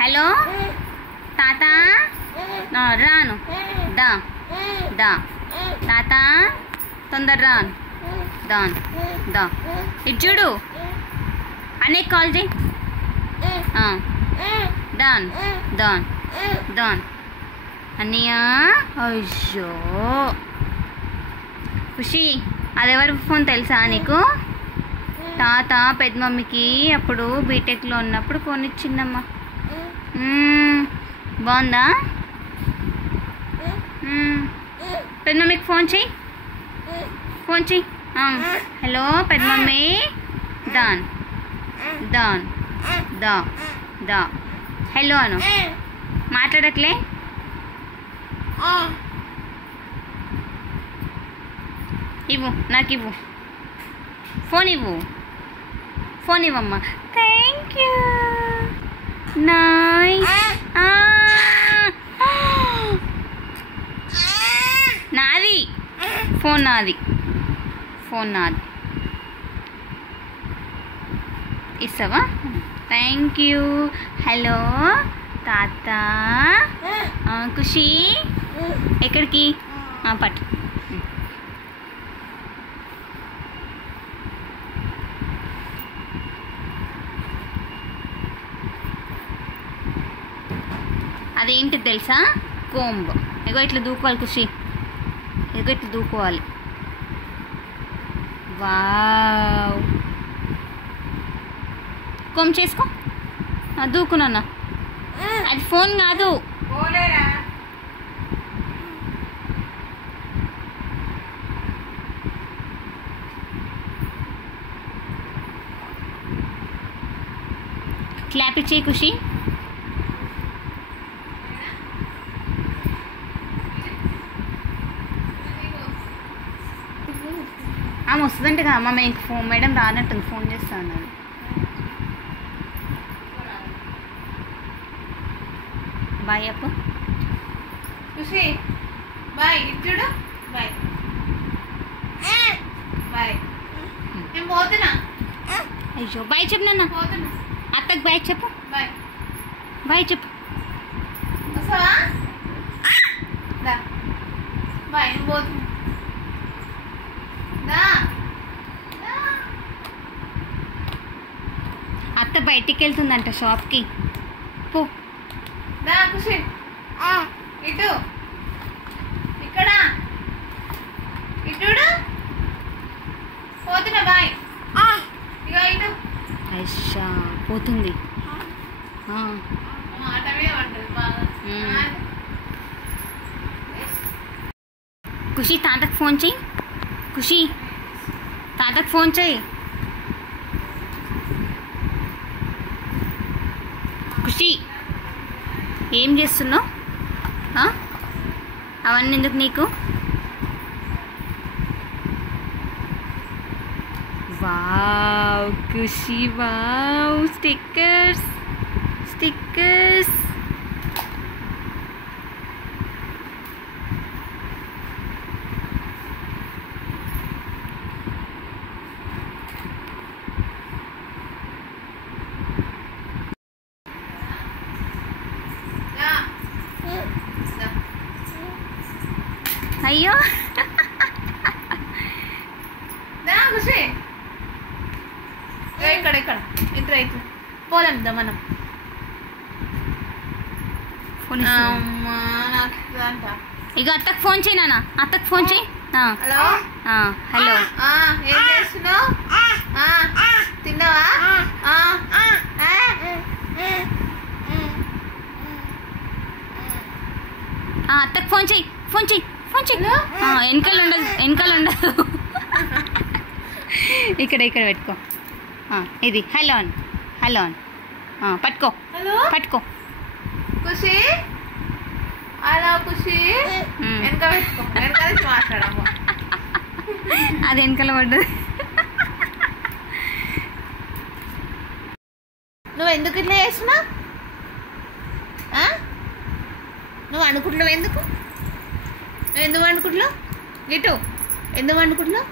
Hello తాత రాను దా దా తాత తొందర రాను దాన్ దా ఇటు చూడు అన్నయ్య కాల్ చేయి దాన్ దాన్ దాన్ అన్నయ్య అయ్యో ఖుషి అదెవరి ఫోన్ తెలుసా నీకు? తాత పెద్ద మమ్మీకి అప్పుడు బీటెక్లో ఉన్నప్పుడు కొనిచ్చిందమ్మా. బాగుందా? పెద్ద మమ్మీకి ఫోన్ చెయ్యి, ఫోన్ చెయ్యి. హలో పెద్ద మమ్మీ దాన్ దాన్ దా దా హలో అను. మాట్లాడట్లే? ఇవ్వు, నాకు ఇవ్వు, ఫోన్ ఇవ్వు, ఫోన్ ఇవ్వమ్మా. Thank you. నైస్. నాది ఫోన్, నాది ఫోన్, నాది. ఇస్తావా? Thank you. హలో తాత. ఖుషి ఎక్కడికి? పట్టు. అదేంటి తెలుసా? కోంబ్. ఇగో ఇట్లా దూకోవాలి ఖుషి, ఇగో ఇట్లా దూకోవాలి. వావ్, కోంబ్ చేసుకో, దూకునన్నా. అది ఫోన్ కాదు. క్లాప్ ఇచ్చేయి ఖుషి. ఆమె వస్తుందంటే కదా అమ్మ, మీకు ఫోన్ మేడం రానట్టుంది, ఫోన్ చేస్తా అన్నారు. బాయ్ అప్పు. ఖుషి బాయ్, చూడు బాయ్ బాయ్. నేను పోతున్నా. అయ్యో బాయ్ చెప్పు నాన్న. పోతున్నా. అత్తకు బాయ్ చెప్పు. బాయ్ బాయ్ చెప్పు. వస్తావా? బాయ్, నేను పోతున్నా. అత్త బయటికి వెళ్తుందంట షాప్కి. పో. ఖుషి ఇటు, ఇక్కడ ఇటు పోతున్నా. బాయ్. ఇక ఇటు. అయ్యా పోతుంది. మాట మీద పడుతుంది బాగా. ఖుషి తాతకు ఫోన్ చెయ్యి. ఖుషి తాతకు ఫోన్ చెయ్యి. ఖుషి ఏం చేస్తున్నావు? అవన్నీ ఎందుకు నీకు? వావ్ ఖుషి, వావ్ స్టిక్కర్స్, స్టిక్కర్స్. అయ్యో ఖుషి ఇక్కడ ఇక్కడ ఇటు రైతు పోలేదా మనం? ఫోన్ అంట. ఇక అత్తకు ఫోన్ చేయి నాన్న, అత్తకు ఫోన్ చేయి. హలో హలో, ఏం చేస్తున్నావు? తిన్నావా? అత్తకు ఫోన్ చెయ్యి, ఫోన్ చెయ్యి, ఫోన్ చెయ్యి. వెనకాల ఉండదు, వెనకాల ఉండదు. ఇక్కడ ఇక్కడ పెట్టుకో. ఇది హలో అని, హలో అని పట్టుకో, పట్టుకో. ఖుషి హలో ఖుషి, వెనక పెట్టుకో, వెనక నుంచి మాట్లాడము. అది వెనకాల పడ్డది. నువ్వు ఎందుకు ఇట్లా చేస్తున్నావు? నువ్వు అనుకుంటున్నావు ఎందుకు? నువ్వు ఎందుకు అనుకుంటున్నావు? ఇటు ఎందుకు అనుకుంటున్నావు?